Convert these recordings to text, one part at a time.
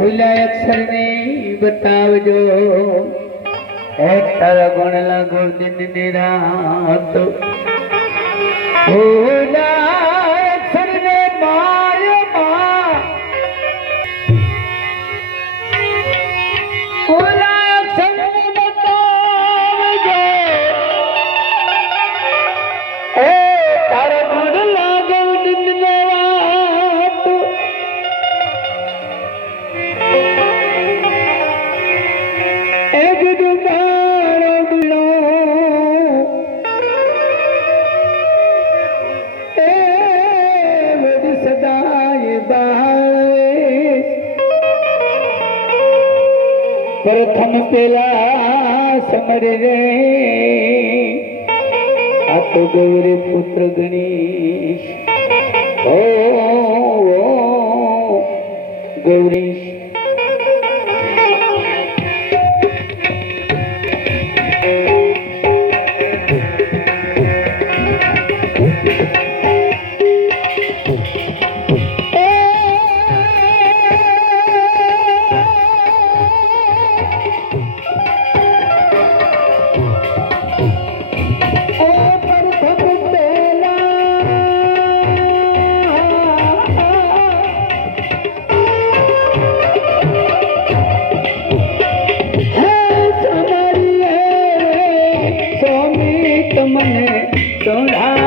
ભૂલા બતાવજો. એક તારા ગુણ લાગો દિનની ભૂલા સમર રે. આ તો ગૌરે પુત્ર ગણેશ ઓ ગૌરીશ तुमने चढ़ा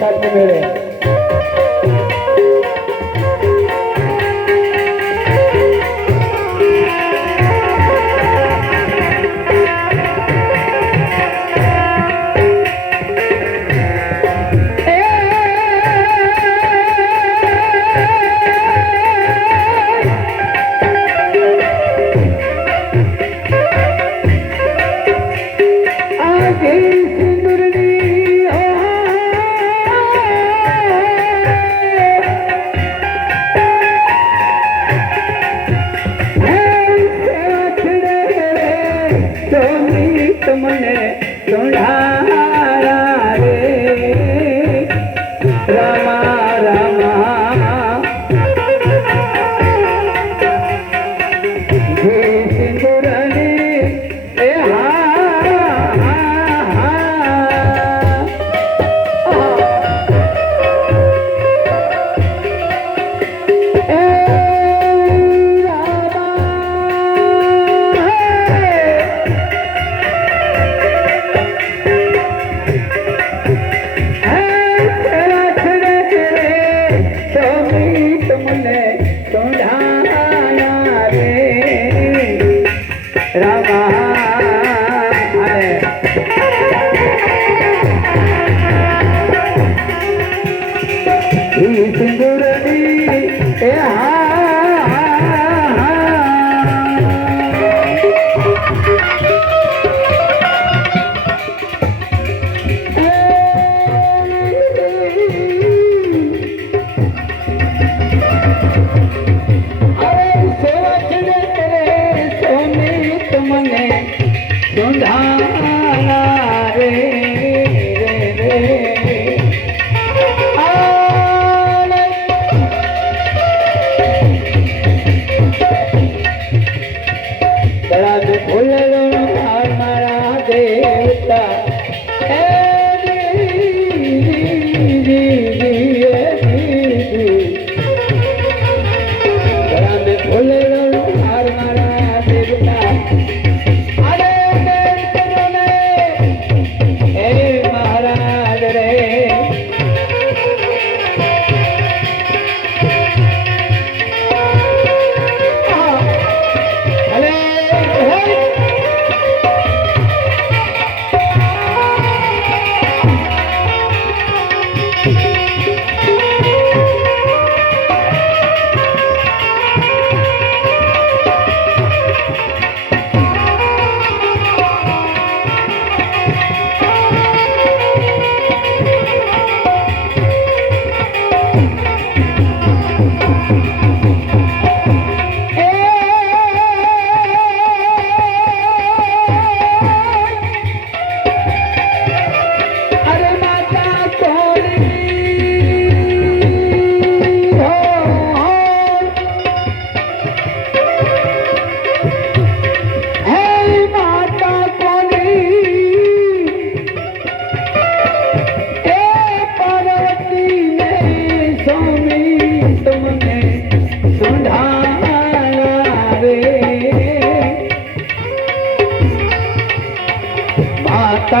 ಕಾಣ್ತಿದ್ದೇವೆ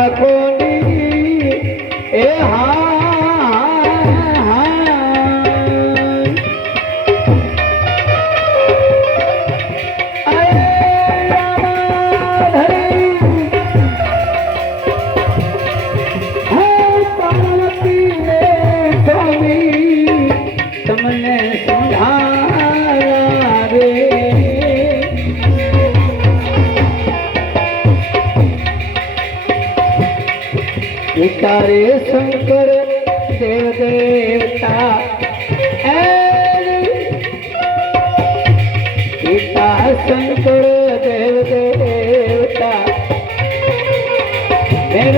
Atlanta. તારે શંકર દેવ દેવતા. પિતા શંકર દેવ દેવતા. મેર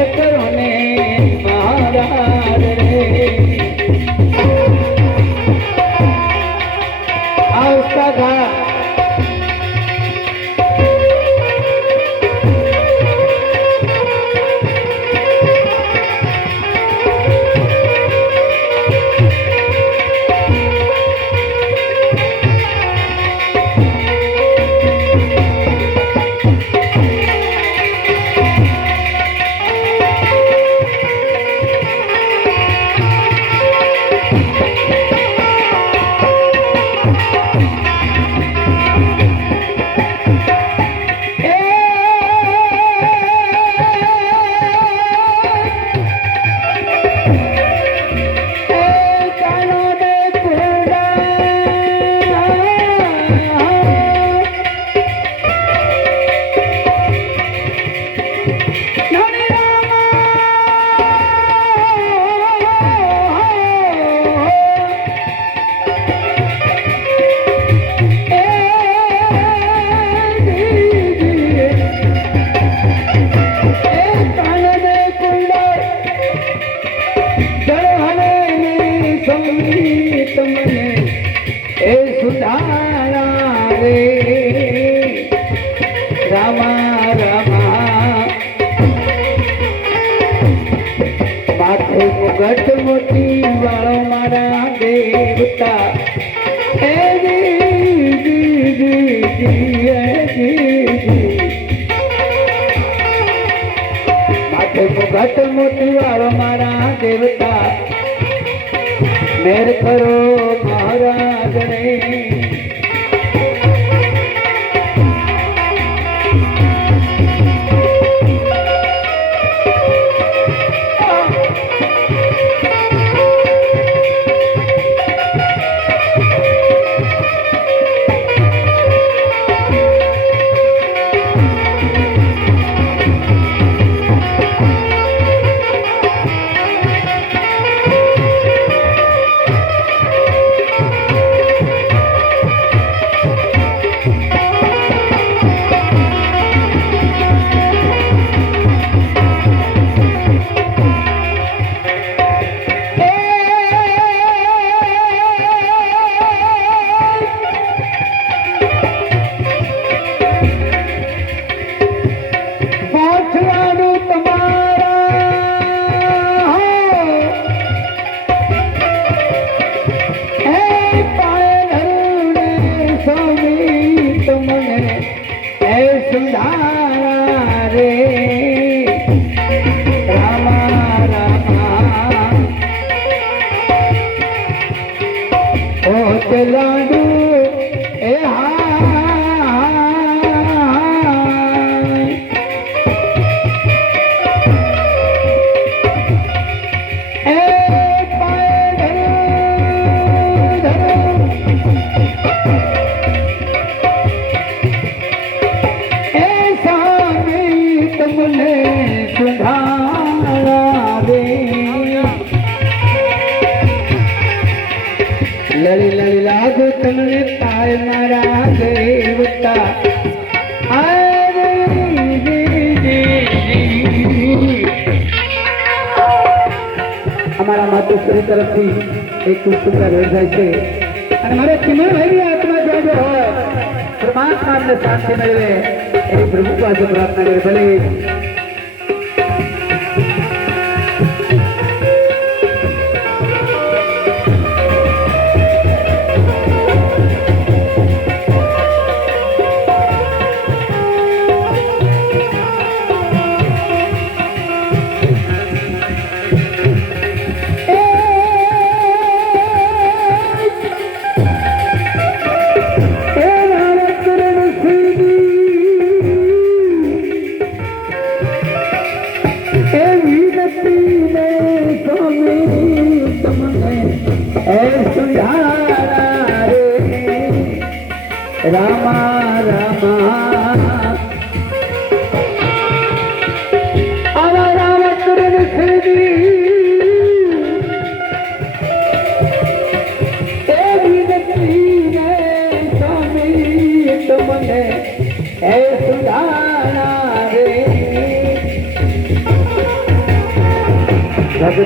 વાળો મારા દેવતા. ભગત મોતી વાળો મારા દેવતા મેર કરો મહારાજ રે લડી લડી લાગુ તમને પાય મારા દેવતા. અમારા માતુશ્રી તરફથી એક પુસ્તક જાય છે અને મારે ચિમનભાઈની આત્મા જ્યાં જો હોય પરમાત્મા અમને શાંતિ મેળવે એવી પ્રભુ પાસે પ્રાર્થના કરે, ભલે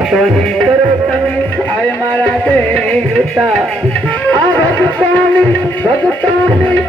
ભગતોની કરો તમે આય મારા દેવતા આ ભગતોની ભગતોની